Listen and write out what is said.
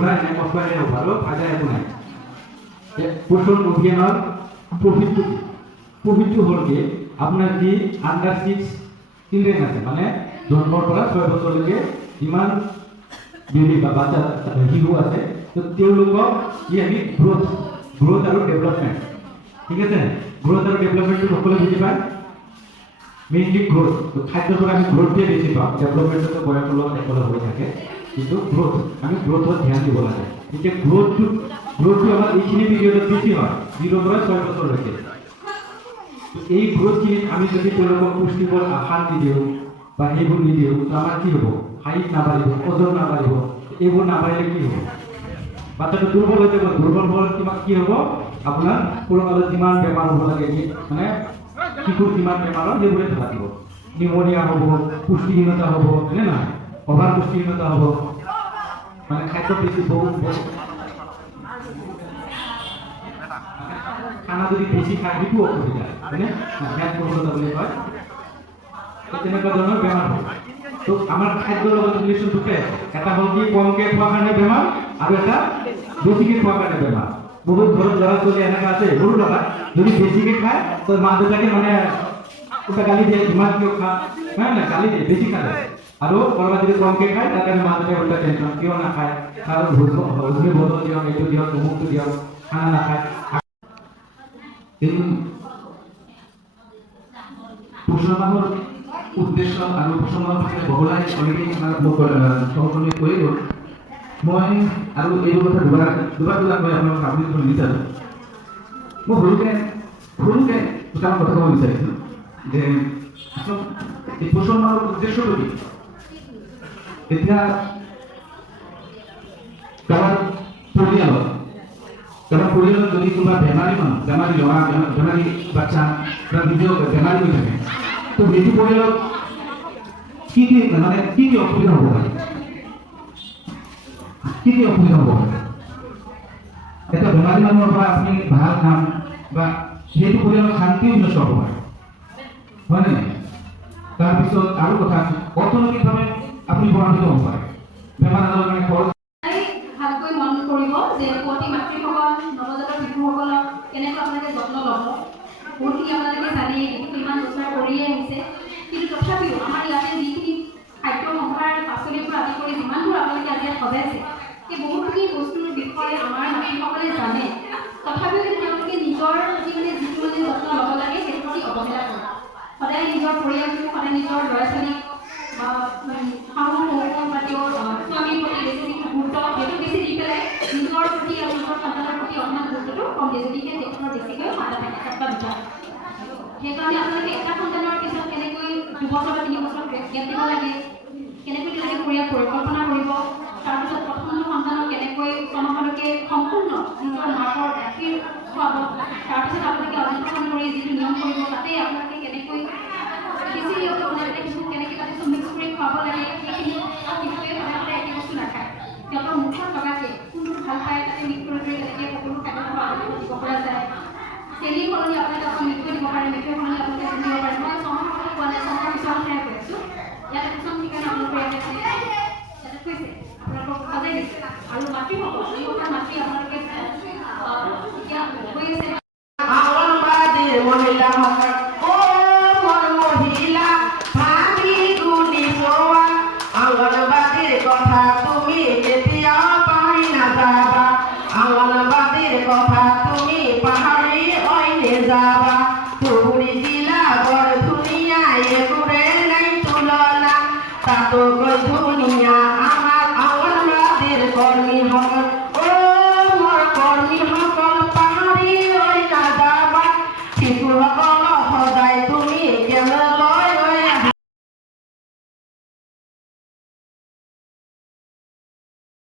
ঘূৰাই নাই কষ্টই নাই বাৰু ফাইদা একো নাই পোষণ অভিযানৰ প্ৰফিটটো হ'ল কি আপোনাৰ যি আণ্ডাৰ 6 চিলড্ৰেন আছে মানে জন্মৰ পৰা 6 বছৰলৈকে যিমান বেবি বা বাচ্চা শিশু আছে তো তেওঁলোকক কি আমি গ্ৰোথ আৰু ডেভেলপমেণ্ট ঠিক আছে গ্ৰোথ আৰু ডেভেলপমেণ্টটো সকলোৱে বুজি পায় মেইনলি গ্ৰোথ খাদ্যৰ পৰা আমি গ্ৰোথটোৱে বেছি পাওঁ ডেভেলপমেণ্টটো বয়সৰ লগত একেলগে হৈ থাকে কিন্তু গ্ৰোথ আমি গ্ৰোথত ধ্যান দিব লাগে এতিয়া গ্ৰোথটো আমাৰ এইখিনি পিৰিয়ডত বেছি হয় 0 পৰা 6 বছৰলৈকে এই গ্ৰোথখিনিত আমি যদি তেওঁলোকক পুষ্টিকৰ আহাৰ নিদিওঁ বা এইবোৰ নিদিওঁ তো আমাৰ কি হ'ব হাইট নাবাঢ়িব ওজন নাবাঢ়িব এইবোৰ নাবাঢ়িলে কি হ'ব বাচ্চাটো দুৰ্বল হৈ যাব দুৰ্বল হোৱাৰ কিবা কি হ'ব আপোনাৰ সৰুকালত যিমান বেমাৰ হ'ব লাগে মানে শিশুৰ যিমান বেমাৰ হয় সেইবোৰে ধৰা দিব নিউমনিয়া হ'ব পুষ্টিহীনতা হ'ব হয়নে নহয় অভাৰ পুষ্টিহীনতা হ'ব মানে খাদ্য বেছি বহুত খানা যদি বেছি খায় সেইটো অসুবিধা হয়নে ফেট প্ৰবলতা বুলি কয় তেনেকুৱা ধৰণৰ বেমাৰ হয় তো আমাৰ খাদ্যৰ লগত ৰিলেশ্যন দুটাই আছে এটা হ'ল কি কমকৈ খোৱাৰ কাৰণে বেমাৰ আৰু এটা বেছিকৈ খোৱাৰ কাৰণে বেমাৰ বহুত ঘৰত ল'ৰা ছোৱালী এনেকুৱা আছে সৰু ল'ৰা যদি বেছিকৈ খায় তো মা দেউতাকে মানে ওটা গালি দিয়ে ইমান কিয় খা হয় না গালি দিয়ে বেছি খালে আৰু ক'ৰবাত যদি কমকৈ খায় তাৰ কাৰণে মা দেউতাকে ওটা টেনশ্যন কিয় নাখায় কাৰণ হজমি বদল দিয়ক এইটো দিয়ক অমুকটো দিয়ক খানা নাখায় পোষণ মাহৰ উদ্দেশ্য আৰু পোষণ মাহৰ বিষয়ে বহলাই অলৰেডি মোক সহকৰ্মীয়ে কৈ গ'ল মই আৰু এইবোৰ কথা দুবাৰ মই আপোনালোকক আপুনি দিব বিচাৰোঁ মই সৰুকৈ দুটামান কথা ক'ব বিচাৰিছোঁ যে এই পোষণ মাহৰ উদ্দেশ্যটো কি এতিয়া কাৰোবাৰ পৰিয়ালত যদি কোনোবা বেমাৰী মানুহ বেমাৰী ল'ৰা বেমাৰী বাচ্চা বা নিজেও বেমাৰী হৈ থাকে তো সেইটো পৰিয়ালত কি অসুবিধা হ'ব পাৰে কি অসুবিধা হ'ব পাৰে এটা বেমাৰী মানুহৰ পৰা আপুনি ভাল কাম বা সেইটো পৰিয়ালৰ শান্তিও বিনষ্ট হ'ব পাৰে হয়নে নাই তাৰপিছত আৰু কথা আছে অৰ্থনৈতিকভাৱে আপুনি প্ৰভাৱিত হ'ব পাৰে বেমাৰ আজাৰৰ কাৰণে খৰচ ভালকৈ মন কৰিব যে পুৱতি মাতৃসকল নৱজাতক শিশুসকলক কেনেকৈ আপোনালোকে যত্ন ল'ব বহুতখিনি আপোনালোকে জানে এইটো ইমান বছৰ কৰিয়ে আহিছে কিন্তু তথাপিও আমাৰ ইয়াতে যিখিনি খাদ্য সম্ভাৰ পাচলিৰ পৰা আদি কৰি যিমানবোৰ আপোনালোকে আজি সজাইছে সেই বহুতখিনি বস্তুৰ বিষয়ে আমাৰ মাতৃসকলে জানে তথাপিও যদি তেওঁলোকে নিজৰ যিটো যত্ন ল'ব লাগে সেইটো প্ৰতি অৱহেলা কৰে সদায় নিজৰ পৰিয়ালটো সদায় নিজৰ ল'ৰা ছোৱালীক শাহু শহুৰ বা তেওঁৰ স্বামীৰ প্ৰতি বেছি গুৰুত্ব সেইটো বেছি দি পেলাই নিজৰ প্ৰতি আৰু নিজৰ সন্তানৰ প্ৰতি অকণমান গুৰুত্বটো কম দিয়ে যদিহে তেখেতৰ বেছিকৈ মাতা থাকে বা দুটা সেইকাৰণে আপোনালোকে এটা সন্তানৰ পিছত কেনেকৈ 2 বছৰ বা 3 বছৰ গেপ দিব লাগে কেনেকৈ তেওঁলোকে পৰিয়াল পৰিকল্পনা কৰিব তাৰপিছত প্ৰথমটো সন্তানক কেনেকৈ 6 মাহলৈকে সম্পূৰ্ণ নিজৰ মাকৰ গাখীৰ খুৱাব তাৰপিছত আপোনালোকে অন্নপ্ৰাশন কৰি যিটো নিয়ম কৰিব তাতে আপোনালোকে কেনেকৈ খিচিৰি বনাই শিশুক কেনেকৈ তাতে মিক্স কৰি খুৱাব লাগে সেইখিনি শিশুৱে সাধাৰণতে একে বস্তু নাখায় তেওঁলোকৰ মুখত লগাকৈ কোনটো ভাল পায় তাতে মিক্স কৰি তেনেকৈ সকলো খাদ্য দিব পৰা যায় চেনিৰ সলনি আপোনালোকে অকণ মিঠৈ দিব পাৰে মিঠৈ সলনি আপোনালোকে চেনি দিব পাৰে মই চহৰসকলে কোৱা নাই চহৰৰ কিছুমান ঠাই কৈ আছোঁ ইয়াতে কিছুমান ঠিকনা আপোনালোকে ইয়াতে থৈছে আপোনালোকক সজাই দিছে আৰু মাতৃসকল যিসকল মাতৃ আপোনালোকে এতিয়া হৈ আছে কথা তুমি কেতিয়াও পাহৰি নাযাবা অংগনবাদীৰ কথা